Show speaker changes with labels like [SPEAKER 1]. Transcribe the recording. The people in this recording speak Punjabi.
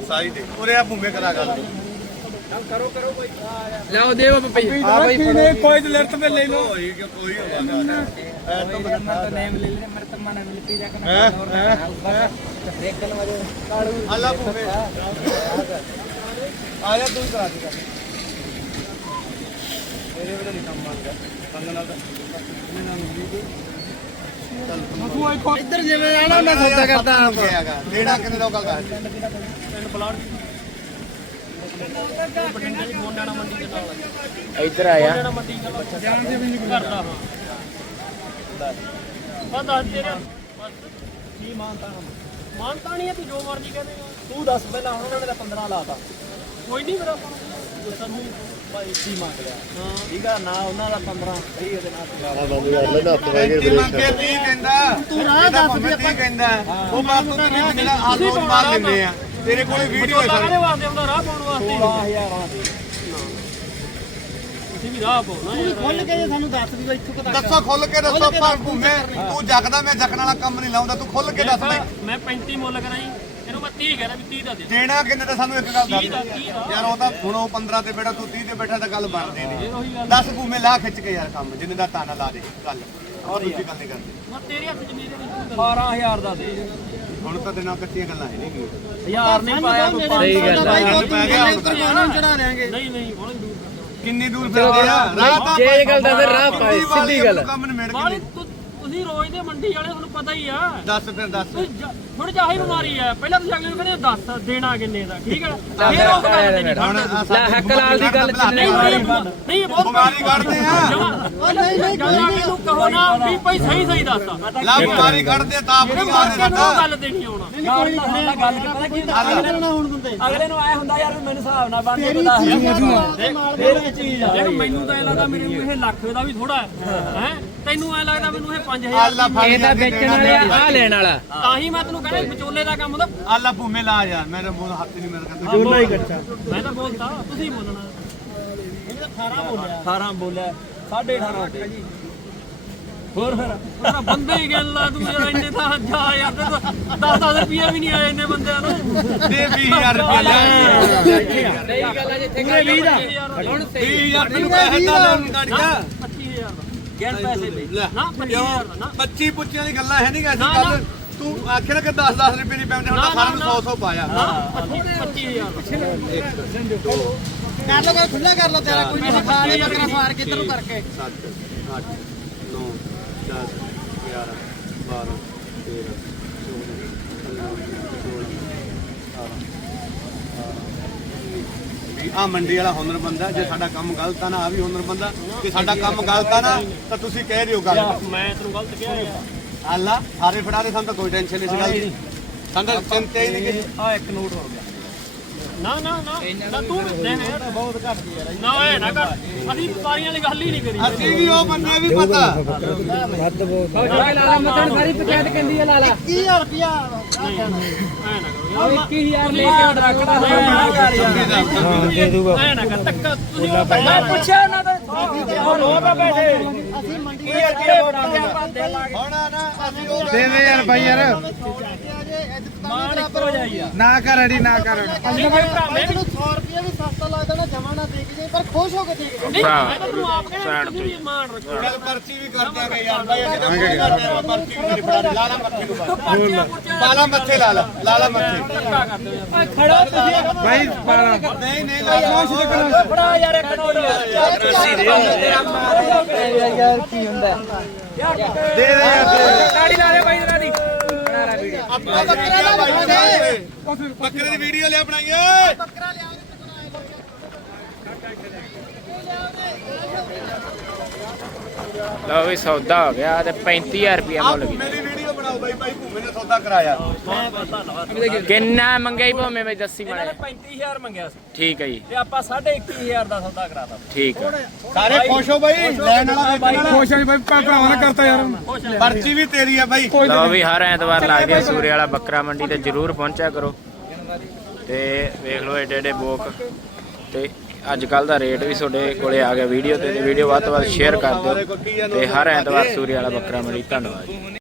[SPEAKER 1] ਸਾਈ ਦੇ ਉਰੇ ਆ ਭੂਮੇ ਕਰਾ ਗੱਲ
[SPEAKER 2] करो करो भाई
[SPEAKER 3] लाओ देव भैया
[SPEAKER 1] हां भाई कोई तो लड़त पे ले लो कोई होगा
[SPEAKER 2] तो नेम ले ले मर तम्मा ने मिलती जाकर रेकल वाले
[SPEAKER 1] अल्लाह भूमे आजा तू करा दे मेरे वाला नहीं काम मान गया संगना का
[SPEAKER 3] इधर जिवें आना मैं सौदा करदा
[SPEAKER 1] लेना कितने दा गल दस
[SPEAKER 2] ਪਿੰਡ ਬਲਾੜ ਮੋਂਡਾਣਾ ਮੰਡੀ ਦੇ ਨਾਲ
[SPEAKER 3] इधर आया
[SPEAKER 2] ਮੋਂਡਾਣਾ ਮੰਡੀ ਦੇ ਨਾਲ ਜਾਣ ਦੇ ਵੀ ਨਹੀਂ ਕਰਦਾ ਹਾਂ ਦੱਸ ਤੇਰਾ ਕੀ ਮਾਨਤਾ ਨਹੀਂ ਹੈ ਤੂੰ ਜੋ ਮਰਜ਼ੀ ਕਹਦੇ ਤੂੰ ਦੱਸ ਪਹਿਲਾਂ ਹੁਣ ਉਹਨਾਂ ਨੇ ਤਾਂ 15 ਲਾਤਾ ਕੋਈ ਨਹੀਂ ਮੇਰਾ ਸਾਨੂੰ ਭਾਈ ਕੀ ਮੰਗ ਲਿਆ ਠੀਕ ਆ ਨਾ ਉਹਨਾਂ ਦਾ 15 ਸਹੀ ਉਹਦੇ ਨਾਲ
[SPEAKER 1] ਮੰਗੇ 30 ਕਹਿੰਦਾ ਤੂੰ ਰਾਹ ਦੱਸ ਵੀ ਆਪਾਂ ਕਹਿੰਦਾ ਉਹ ਬਾਤ ਤੂੰ ਨਹੀਂ ਜਿਹੜਾ ਆਲੋਚ ਮਾਰ ਦਿੰਦੇ ਆ ਤੇਰੇ ਕੋਲ ਵੀਡੀਓ ਹੈ
[SPEAKER 2] ਸਾਰੇ ਵਾਸਤੇ ਆਉਂਦਾ ਰਾਹ ਪਾਉਣ ਵਾਸਤੇ 16000 ਵਾਸਤੇ ਤੁਸੀਂ ਵੀ ਰਾਹ ਪਾਉਣਾ ਯਾਰ ਖੁੱਲ ਕੇ ਸਾਨੂੰ ਦੱਸ ਵੀ ਇੱਥੋਂ ਤੱਕ
[SPEAKER 1] ਦੱਸੋ ਖੁੱਲ ਕੇ ਦੱਸੋ ਆਪਾਂ ਘੁੰਮੇ ਤੂੰ ਜਗਦਾ ਮੈਂ ਜਗਣ ਵਾਲਾ ਕੰਮ ਨਹੀਂ ਲਾਉਂਦਾ ਤੂੰ ਖੁੱਲ ਕੇ ਦੱਸ ਬਈ
[SPEAKER 2] ਮੈਂ 35 ਮੁੱਲ ਕਰਾਈ ਇਹਨੂੰ ਮੈਂ 30 ਕਹਿ ਰਿਹਾ ਵੀ 30 ਦਾ ਦੇ
[SPEAKER 1] ਦੇਣਾ ਕਿੰਨੇ ਤਾਂ ਸਾਨੂੰ ਇੱਕ ਗੱਲ ਦੱਸ ਯਾਰ ਉਹ ਤਾਂ ਹੁਣ ਉਹ 15 ਤੇ ਬੈਠਾ ਤੂੰ 30 ਤੇ ਬੈਠਾ ਤਾਂ ਗੱਲ ਬਣਦੀ ਨਹੀਂ 10 ਘੁੰਮੇ ਲਾ ਖਿੱਚ ਕੇ ਯਾਰ ਕੰਮ ਜਿੰਨੇ ਦਾ ਤਾਨਾ ਲਾ ਦੇ ਗੱਲ ਔਰ ਦੂਜੀ ਗੱਲ ਨਹੀਂ ਕਰਦੀ
[SPEAKER 2] ਮੈਂ ਤੇਰੇ ਹੱਥ ਜ਼ਮੀਨ ਦੇ ਵਿੱਚ 12000 ਦਾ ਦੇ
[SPEAKER 1] ਹੁਣ ਤਾਂ ਦੇ ਨਾਲ ਕੱਚੀਆਂ ਗੱਲਾਂ ਹੈ ਨਹੀਂ
[SPEAKER 2] 1000 ਨਹੀਂ ਪਾਇਆ ਤੂੰ
[SPEAKER 3] ਸਹੀ ਗੱਲ ਹੈ
[SPEAKER 1] ਚੜਾ ਦੇਾਂਗੇ
[SPEAKER 2] ਨਹੀਂ ਨਹੀਂ ਹੁਣ ਦੂਰ
[SPEAKER 1] ਕਿੰਨੀ ਦੂਰ ਫਿਰਦੇ ਆ ਰਾਹ ਤਾਂ
[SPEAKER 3] ਜੇ ਗੱਲ ਦਾ ਫਿਰ ਰਾਹ ਪਾਏ ਸਿੱਧੀ ਗੱਲ
[SPEAKER 1] ਕੰਮ ਨਿਮੜ
[SPEAKER 2] ਬਾਲੀ
[SPEAKER 1] ਕੇ
[SPEAKER 2] ਤੁਸੀਂ ਰੋਜ਼ ਦੇ ਮੰਡੀ ਵਾਲੇ ਤੁਹਾਨੂੰ ਪਤਾ ਹੀ ਆ
[SPEAKER 1] ਦੱਸ ਫਿਰ ਦੱਸ
[SPEAKER 2] ਹੁਣ ਜਾਹੀ ਬਿਮਾਰੀ ਹੈ ਪਹਿਲਾਂ ਤੁਸੀਂ ਅਗਲੇ ਨੂੰ ਕਹਿੰਦੇ ਦੱਸ ਦੇਣਾ ਕਿੰਨੇ ਦਾ ਠੀਕ ਹੈ ਫਿਰ ਉਸ ਗੱਲ ਤੇ ਨਹੀਂ
[SPEAKER 1] ਹੁਣ
[SPEAKER 3] ਲੈ ਹੱਕ ਲਾਲ ਦੀ ਗੱਲ
[SPEAKER 2] ਨਹੀਂ ਨਹੀਂ ਇਹ ਬਹੁਤ
[SPEAKER 1] ਬਿਮਾਰੀ ਕੱਢਦੇ ਆ
[SPEAKER 2] ਨਹੀਂ ਮੈਨੂੰ ਕਹੋ ਨਾ ਵੀ ਭਾਈ ਸਹੀ ਸਹੀ ਦੱਸ
[SPEAKER 1] ਲਾ ਬਿਮਾਰੀ ਕੱਢਦੇ ਤਾਂ ਆਪ ਨਹੀਂ ਮਾਰਦੇ
[SPEAKER 2] ਉਹ ਗੱਲ ਤੇ ਨਹੀਂ ਆਉਣਾ ਗੱਲ ਪਤਾ ਕੀ ਅਗਲੇ ਨੂੰ ਆਇਆ ਹੁੰਦਾ ਯਾਰ ਮੈਨੂੰ ਹਿਸਾਬ ਨਾਲ ਬਣ ਕੇ ਬਤਾ ਫਿਰ ਇਹ ਚੀਜ਼ ਆ ਮੈਨੂੰ ਤਾਂ ਇਹ ਲੱਗਦਾ ਮੇਰੇ ਨੂੰ ਇਹ ਲੱਖ ਦਾ ਵੀ ਥੋੜਾ ਹੈ ਤੈਨੂੰ ਐ ਲੱਗਦਾ ਮੈਨੂੰ ਇਹ 5000
[SPEAKER 3] ਇਹ ਤਾਂ ਵੇਚਣ ਵਾਲਾ ਆ ਲੈਣ ਵਾਲਾ
[SPEAKER 2] ਤਾਂ ਹੀ ਮੈਂ ਤੈਨੂੰ ਕਹਿੰਦਾ ਵਿਚੋਲੇ ਦਾ ਕੰਮ ਹੁੰਦਾ
[SPEAKER 1] ਆਲਾ ਭੂਮੇ ਲਾ ਯਾਰ ਮੇਰੇ ਮੂੰਹ ਹੱਥ ਨਹੀਂ ਮੇਰੇ ਕਰਦਾ
[SPEAKER 2] ਵਿਚੋਲਾ ਹੀ ਕੱਚਾ ਮੈਂ ਤਾਂ ਬੋਲਦਾ ਤੁਸੀਂ ਬੋਲਣਾ ਇਹਨੇ ਤਾਂ 18 ਬੋਲਿਆ 18 ਬੋਲਿਆ 18.5 ਤੇ ਹੋਰ ਫਿਰ ਉਹਦਾ ਬੰਦੇ ਹੀ ਗੱਲ ਲਾ ਤੂੰ ਯਾਰ ਇੰਨੇ ਤਾਂ ਜਾ ਯਾਰ 10-10 ਰੁਪਏ ਵੀ ਨਹੀਂ ਆਏ ਇੰਨੇ ਬੰਦਿਆਂ ਨੂੰ
[SPEAKER 1] ਦੇ 20000 ਰੁਪਏ ਲੈ
[SPEAKER 3] ਸਹੀ ਗੱਲ ਹੈ ਜਿੱਥੇ 20 ਦਾ ਹੁਣ
[SPEAKER 1] 20000 ਤੈਨੂੰ ਪੈਸੇ ਦਾ ਲੋਨ ਗਾੜੀਆ
[SPEAKER 2] 25000 ਗਿਣ ਪੈਸੇ ਦੇ ਨਾ 25000 ਦਾ ਨਾ
[SPEAKER 1] 25 ਪੁੱਛਿਆਂ ਦੀ ਗੱਲਾਂ ਹੈ ਨਹੀਂ ਐਸੀ ਗੱਲ ਤੂੰ ਆਖਿਆ ਨਾ ਕਿ 10-10 ਰੁਪਏ ਦੀ ਪੈਂਦੇ ਹੁਣ ਤਾਂ ਸਾਰਿਆਂ ਨੂੰ 100 ਪਾਇਆ
[SPEAKER 2] 25000
[SPEAKER 3] ਕਰ ਲੋ ਖੁੱਲਾ ਕਰ ਲੋ ਤੇਰਾ ਕੋਈ ਨਹੀਂ ਖਾ ਲੈ ਬੱਕਰਾ ਮਾਰ ਕੇ ਇਧਰੋਂ ਕਰਕੇ
[SPEAKER 1] 7 8 9 10 11 12 13 14 ਆ ਮੰਡੀ ਵਾਲਾ ਹੁਨਰ ਬੰਦਾ ਜੇ ਸਾਡਾ ਕੰਮ ਗਲਤ ਆ ਨਾ ਆ ਵੀ ਹੁਨਰ ਬੰਦਾ ਜੇ ਸਾਡਾ ਕੰਮ ਗਲਤ ਆ ਨਾ ਤਾਂ ਤੁਸੀਂ ਕਹਿ ਰਹੇ ਹੋ ਗੱਲ
[SPEAKER 2] ਮੈਂ ਤੈਨੂੰ ਗਲਤ ਕਿਹਾ ਯਾਰ
[SPEAKER 1] ਅੱਲਾ ਸਾਰੇ ਫੜਾ ਦੇ ਸਾਨੂੰ ਤਾਂ ਕੋਈ ਟੈਨਸ਼ਨ ਨਹੀਂ ਸੀ ਗੱਲ ਦੀ ਸਾਨੂੰ ਤਾਂ ਚਿੰਤਾ ਹੀ ਨਹੀਂ ਕਿ
[SPEAKER 2] ਆ ਇੱਕ ਨੋਟ ਹੋ ਗਿਆ ਨਾ ਨਾ ਨਾ ਤੂੰ ਦੇ ਯਾਰ ਬਹੁਤ ਘੱਟ ਯਾਰ ਨਾ ਐ ਨਾ ਕਰ ਅਸੀਂ ਵਪਾਰੀਆਂ ਵਾਲੀ ਗੱਲ ਹੀ ਨਹੀਂ ਕਰੀ
[SPEAKER 1] ਅਸੀਂ ਵੀ ਉਹ ਬੰਦੇ ਵੀ ਪਤਾ
[SPEAKER 3] ਲਾਲਾ ਮਤਨ ਸਾਰੀ ਪੰਚਾਇਤ ਕਹਿੰਦੀ ਹੈ ਲਾਲਾ
[SPEAKER 2] 21000 ਰੁਪਿਆ ਐ ਨਾ ਕਰੋ
[SPEAKER 3] 21000 ਲੈ ਕੇ ਰੱਖਦਾ
[SPEAKER 2] ਦੇ ਦੂਗਾ ਐ ਨਾ ਕਰ ਤੱਕ ਤੁਸੀਂ ਮੈਂ ਪੁੱਛਿਆ ਨਾ ਤਾਂ ਹੁਣ ਹੋ ਤਾਂ ਬੈਠੇ ਅਸੀਂ ਮੰਡੀ ਦੇ
[SPEAKER 1] ਹੁਣ ਨਾ ਅਸੀਂ ਉਹ
[SPEAKER 4] ਦੇ ਦੇ ਯਾਰ ਭਾਈ ਯਾਰ
[SPEAKER 2] ਮਾਨ ਇੱਕੋ ਜਾਈ ਆ
[SPEAKER 4] ਨਾ ਕਰ ਅੜੀ ਨਾ ਕਰ
[SPEAKER 2] ਮੈਨੂੰ 100
[SPEAKER 5] ਰੁਪਏ ਵੀ ਸਸਤਾ ਲੱਗਦਾ ਨਾ ਜਮਾ ਨਾ ਦੇ ਕੇ ਜੇ ਪਰ ਖੁਸ਼ ਹੋ ਕੇ ਦੇ ਕੇ
[SPEAKER 2] ਨਹੀਂ ਮੈਂ ਤਾਂ ਤੈਨੂੰ ਆਪ ਕਹਿੰਦਾ ਤੁਸੀਂ ਮਾਨ ਰੱਖੋ
[SPEAKER 1] ਗੱਲ ਪਰਚੀ ਵੀ ਕਰ ਦਿਆਂਗੇ ਯਾਰ ਭਾਈ ਅਸੀਂ ਤਾਂ ਪਰਚੀ ਵੀ ਨਹੀਂ ਫੜਾ ਲਾਲਾ ਮੱਥੇ ਨੂੰ ਬਾਲਾ ਮੱਥੇ ਲਾ ਲਾਲਾ ਮੱਥੇ
[SPEAKER 2] ਖੜਾ ਤੁਸੀਂ
[SPEAKER 4] ਭਾਈ
[SPEAKER 1] ਨਹੀਂ ਨਹੀਂ ਲਾਲਾ
[SPEAKER 2] ਫੜਾ ਯਾਰ ਇੱਕ ਨੋਟ
[SPEAKER 3] ਯਾਰ ਕੀ ਹੁੰਦਾ
[SPEAKER 1] ਦੇ ਯਾਰ
[SPEAKER 3] ਤਾੜੀ ਲਾ ਦੇ ਬਾਈ ਜਰਾ ਦੀ
[SPEAKER 1] ਆਪਾਂ ਬੱਕਰੇ ਦੀ ਵੀਡੀਓ ਲਿਆ ਬਣਾਈਏ
[SPEAKER 3] ਲਓ ਵੀ ਸੌਦਾ ਹੋ ਗਿਆ ਤੇ 35000 ਰੁਪਏ ਮੁੱਲ ਗਿਆ
[SPEAKER 1] ਮੇਰੀ ਵੀਡੀਓ ਬਣਾਓ ਬਾਈ ਭਾਈ ਭੂਮੇ ਨੇ ਸੌਦਾ ਕਰਾਇਆ
[SPEAKER 3] ਕਿੰਨਾ ਮੰਗਿਆ ਭੋਮੇ ਬਈ ਦੱਸੀ
[SPEAKER 2] ਇਹਨਾਂ
[SPEAKER 3] ਮਾੜੇ
[SPEAKER 2] ਨੇ 35000 ਮੰਗਿਆ ਸੀ
[SPEAKER 3] ਠੀਕ ਹੈ ਜੀ
[SPEAKER 2] ਤੇ ਆਪਾਂ 21500 ਦਾ ਸੌਦਾ ਕਰਾਤਾ
[SPEAKER 3] ਠੀਕ ਹੈ
[SPEAKER 1] ਸਾਰੇ ਖੁਸ਼ ਹੋ ਬਾਈ ਲੈਣ ਵਾਲਾ ਵੇਚਣ ਵਾਲਾ
[SPEAKER 4] ਖੁਸ਼ ਆ ਭਾਈ ਭਰਾਵਾਂ ਨੇ ਕਰਤਾ ਯਾਰ
[SPEAKER 1] ਪਰਚੀ ਵੀ ਤੇਰੀ ਆ ਬਾਈ
[SPEAKER 3] ਲਓ ਵੀ ਹਰ ਐਤਵਾਰ ਲੱਗਦੀ ਹੈ ਸੂਰੇ ਵਾਲਾ ਬੱਕਰਾ ਮੰਡੀ ਤੇ ਜਰੂਰ ਪਹੁੰਚਿਆ ਕਰੋ ਤੇ ਵੇਖ ਲਓ ਏਡੇ ਏਡੇ ਬੋਕ ਤੇ ਅੱਜ ਕੱਲ ਦਾ ਰੇਟ ਵੀ ਤੁਹਾਡੇ ਕੋਲੇ ਆ ਗਿਆ ਵੀਡੀਓ ਤੇ ਵੀਡੀਓ ਵੱਧ ਤੋਂ ਵੱਧ ਸ਼ੇਅਰ ਕਰ ਦਿਓ ਤੇ ਹਰ ਐਤਵਾਰ ਸੂਰੇ ਵਾਲਾ ਬੱਕਰਾ ਮੰਡੀ ਧੰਨਵਾਦ।